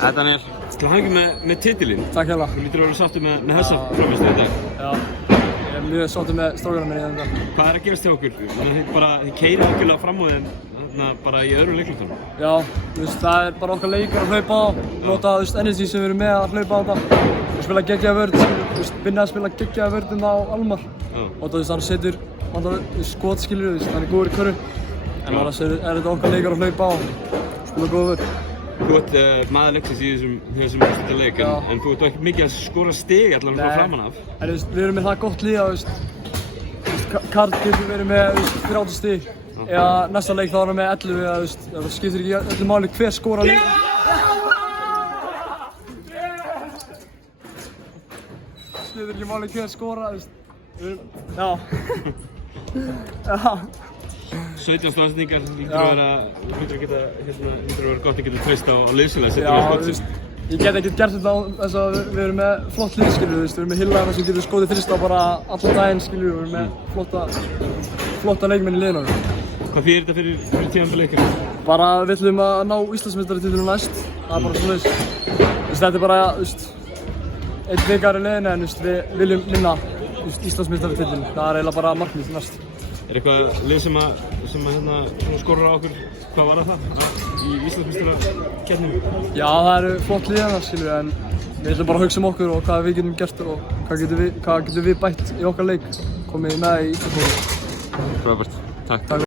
Þetta er til hamingju með titilinn. Takk hérlega. Þú lítur að vera sáttur með þessa frammistöðu í dag. Já, ég er mjög sáttur með strákana minni í þetta. Hvað er að gerast hjá okkur? Þið keyrið algjörlega fram á þeim bara í öðrum leiklutunum. Já, það er bara okkar leikur að hlaupa á, nota energy sem við erum með að hlaupa á þetta og spila geggjaða vörn, vinna að spila geggjaða vörn á Almar. Og það setur skot skilur, hann er góður í körfu. En annars er þetta okkar leikur að hlaupa á og spila góða vörn. Þú ert maður leiksins í þessum úrslitaleik, en þú ert ekki mikið að skora stig allavega frá framan af. En við erum með það gott lið að Karl getur verið með 30 stig. Eða næsta leik þá er hann með 11, það skiptir ekki öllu máli hver skora leik. Skiptir ekki máli hver skora, já. 17 stóðsendingar lítur að vera gott að geta treyst á liðsfélagið setja með skotið. Ég get ekkert gert þetta á þess að við erum með flott lið, skilur, við erum með Hillana sem getur skotið þrista bara allan daginn, skilur, við erum með flotta leikmenn í liðinu. Hvað þýðir þetta fyrir tímabilið? Bara við ætlum að ná Íslandsmeistaratitilnum næst, það er bara svoleiðis. Þetta er bara, einn vikar í liðinu en við viljum vinna Íslandsmeistaratitilinn, það er eiginlega bara markmið næst. Er eitthvað lið sem skorur á okkur, hvað var það í Íslandsmeistarakeppninni? Já, það eru flott lið hérna, skilur, en við ætlum bara að hugsa okkur og hvað við getum gert og hvað getum við bætt í okkar leik, komið með í Íslandsmeistaratitillinn. Frábært, takk.